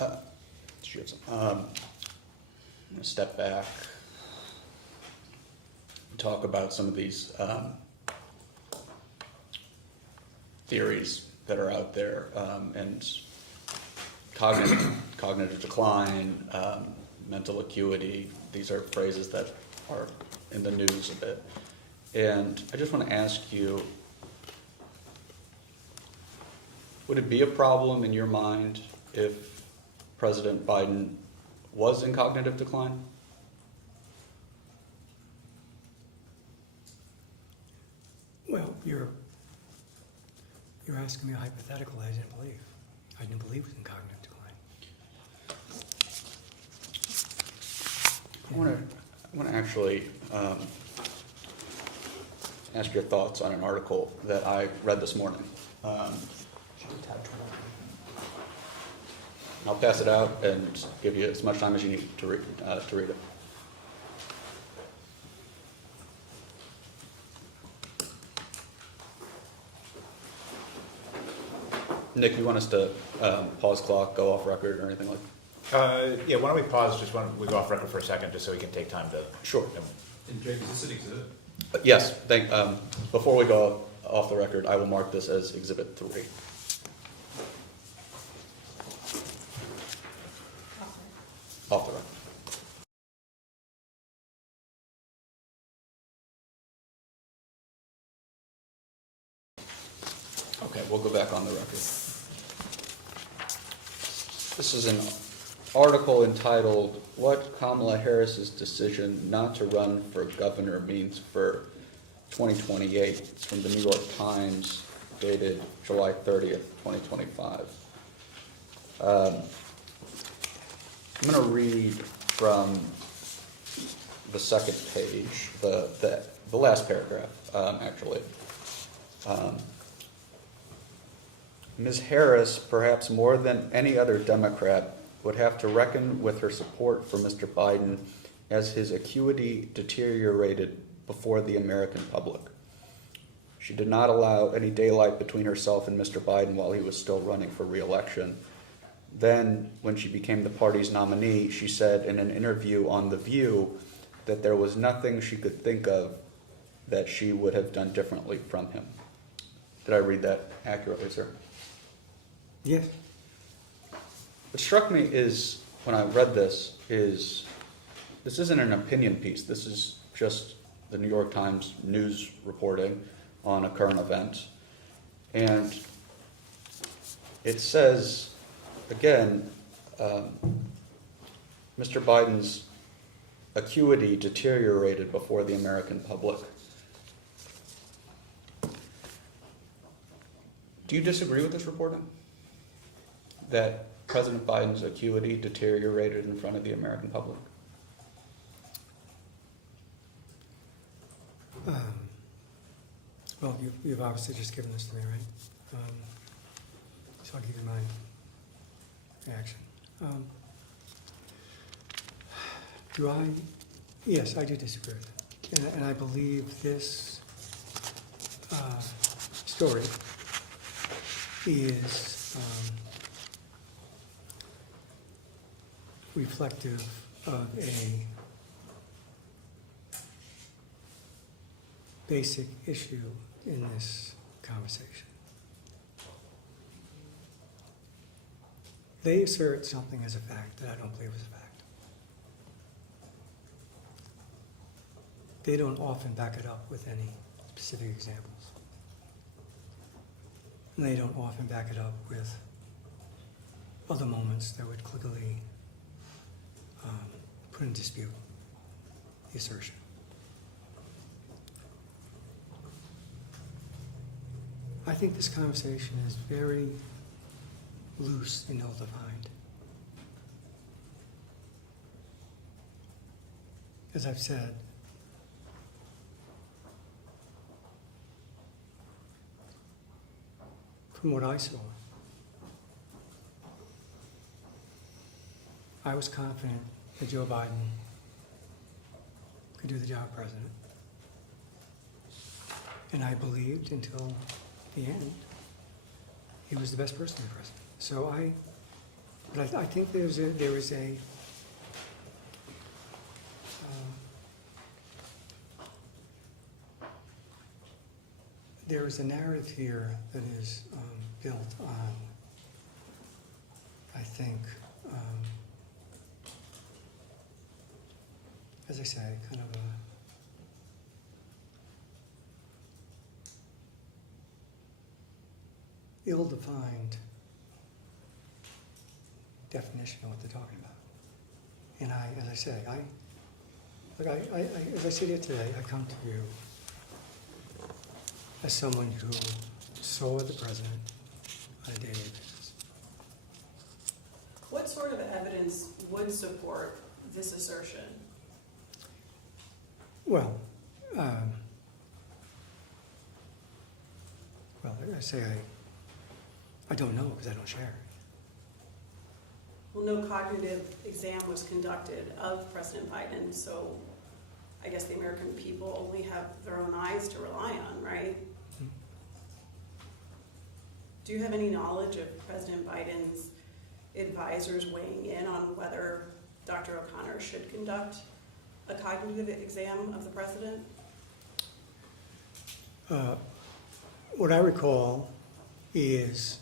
I'm going to step back and talk about some of these theories that are out there, and cognitive decline, mental acuity. These are phrases that are in the news a bit. And I just want to ask you, would it be a problem in your mind if President Biden was in cognitive decline? Well, you're asking me a hypothetical I didn't believe. I didn't believe it was in cognitive decline. I want to actually ask your thoughts on an article that I read this morning. I'll pass it out and give you as much time as you need to read it. Nick, you want us to pause clock, go off record, or anything like that? Yeah, why don't we pause, just why don't we go off record for a second, just so we can take time to... Sure. And Jake, is this an exhibit? Yes, before we go off the record, I will mark this as Exhibit 3. Off the record. Okay, we'll go back on the record. This is an article entitled, "What Kamala Harris's Decision Not to Run for Governor Means for 2028. It's from the New York Times, dated July 30th, 2025. I'm going to read from the second page, the last paragraph, actually. Ms. Harris, perhaps more than any other Democrat, would have to reckon with her support for Mr. Biden as his acuity deteriorated before the American public. She did not allow any daylight between herself and Mr. Biden while he was still running for re-election. Then, when she became the party's nominee, she said in an interview on The View that there was nothing she could think of that she would have done differently from him. Did I read that accurately, sir? Yes. What struck me is, when I read this isn't an opinion piece. This is just the New York Times news reporting on a current event. And it says, again, Mr. Biden's acuity deteriorated before the American public. Do you disagree with this reporting? That President Biden's acuity deteriorated in front of the American public? Well, you've obviously just given this to me, right? So I'll give you my reaction. Yes, I do disagree with it. And I believe this story is reflective of a basic issue in this conversation. They assert something as a fact that I don't believe is a fact. They don't often back it up with any specific examples. And they don't often back it up with other moments that would clearly put in dispute the assertion. I think this conversation is very loose and ill-defined. As I've said, from what I saw, I was confident that Joe Biden could do the job of president. And I believed until the end he was the best person to be president. So But I think there is a there is a narrative here that is built on, I think, as I say, kind of a ill-defined definition of what they're talking about. And as I say, as I sit here today, I come to you as someone who saw the president on a daily basis. What sort of evidence would support this assertion? Well, I say I don't know because I don't share it. Well, no cognitive exam was conducted of President Biden, so I guess the American people only have their own eyes to rely on, right? Hmm. Do you have any knowledge of President Biden's advisors weighing in on whether Dr. O'Connor should conduct a cognitive exam of the president? What I recall is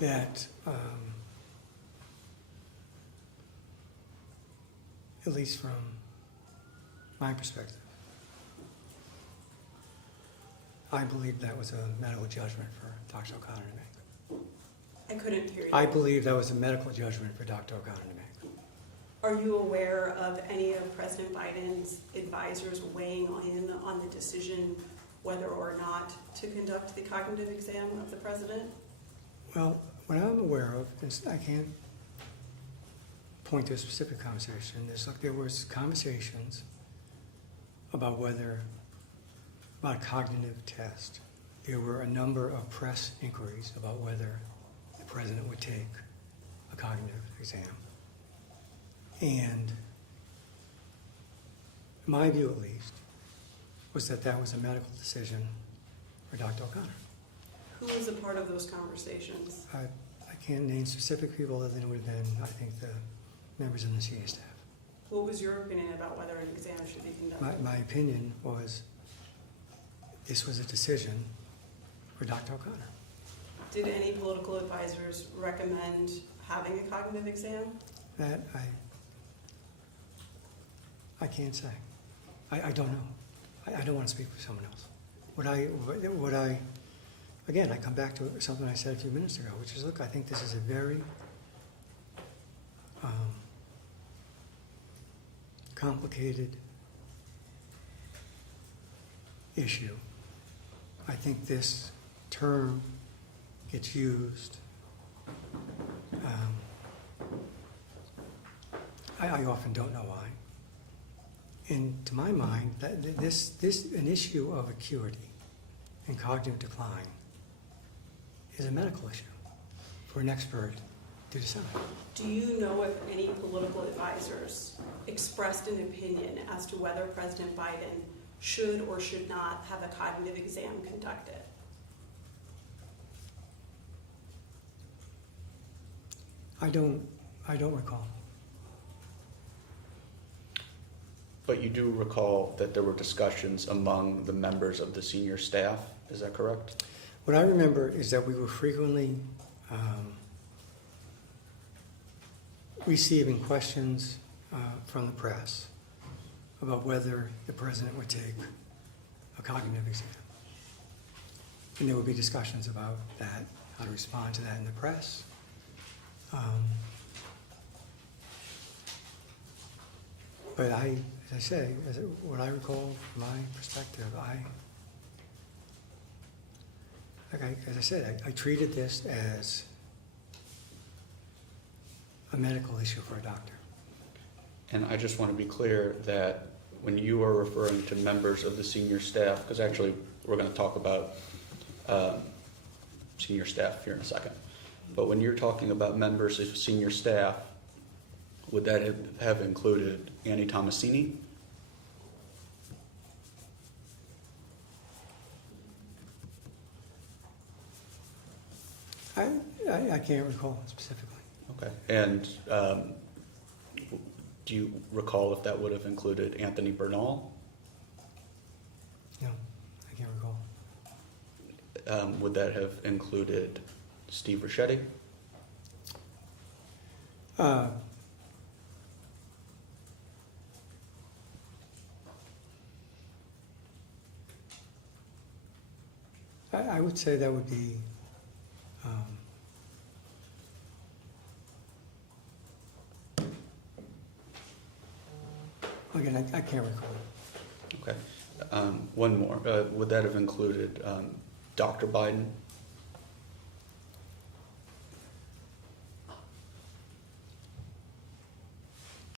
that at least from my perspective, I believe that was a medical judgment for Dr. O'Connor to make. I couldn't hear you. I believe that was a medical judgment for Dr. O'Connor to make. Are you aware of any of President Biden's advisors weighing in on the decision whether or not to conduct the cognitive exam of the president? Well, what I'm aware of, and I can't point to a specific conversation, there was conversations about about a cognitive test. There were a number of press inquiries about whether the president would take a cognitive exam. And my view, at least, was that was a medical decision for Dr. O'Connor. Who was a part of those conversations? I can't name specific people other than it would have been, I think, the members of the senior staff. What was your opinion about whether an exam should be conducted? My opinion was this was a decision for Dr. O'Connor. Did any political advisors recommend having a cognitive exam? That I can't say. I don't know. I don't want to speak for someone else. Again, I come back to something I said a few minutes ago, which is, look, I think this is a very complicated issue. I think this term gets used. I often don't know why. And to my mind, an issue of acuity and cognitive decline is a medical issue for an expert to decide. Do you know if any political advisors expressed an opinion as to whether President Biden should or should not have a cognitive exam conducted? I don't recall. But you do recall that there were discussions among the members of the senior staff, is that correct? What I remember is that we were frequently receiving questions from the press about whether the president would take a cognitive exam. And there would be discussions about that, how to respond to that in the press. But as I say, what I recall from my perspective, as I said, I treated this as a medical issue for a doctor. And I just want to be clear that when you are referring to members of the senior staff, because actually we're going to talk about senior staff here in a second, but when you're talking about members of senior staff, would that have included Annie Tomasini? I can't recall specifically. Okay. And do you recall if that would have included Anthony Bernal? No, I can't recall. Would that have included Steve Ricchetti? I would say that would be, again, I can't recall. Okay. One more. Would that have included Dr. Biden?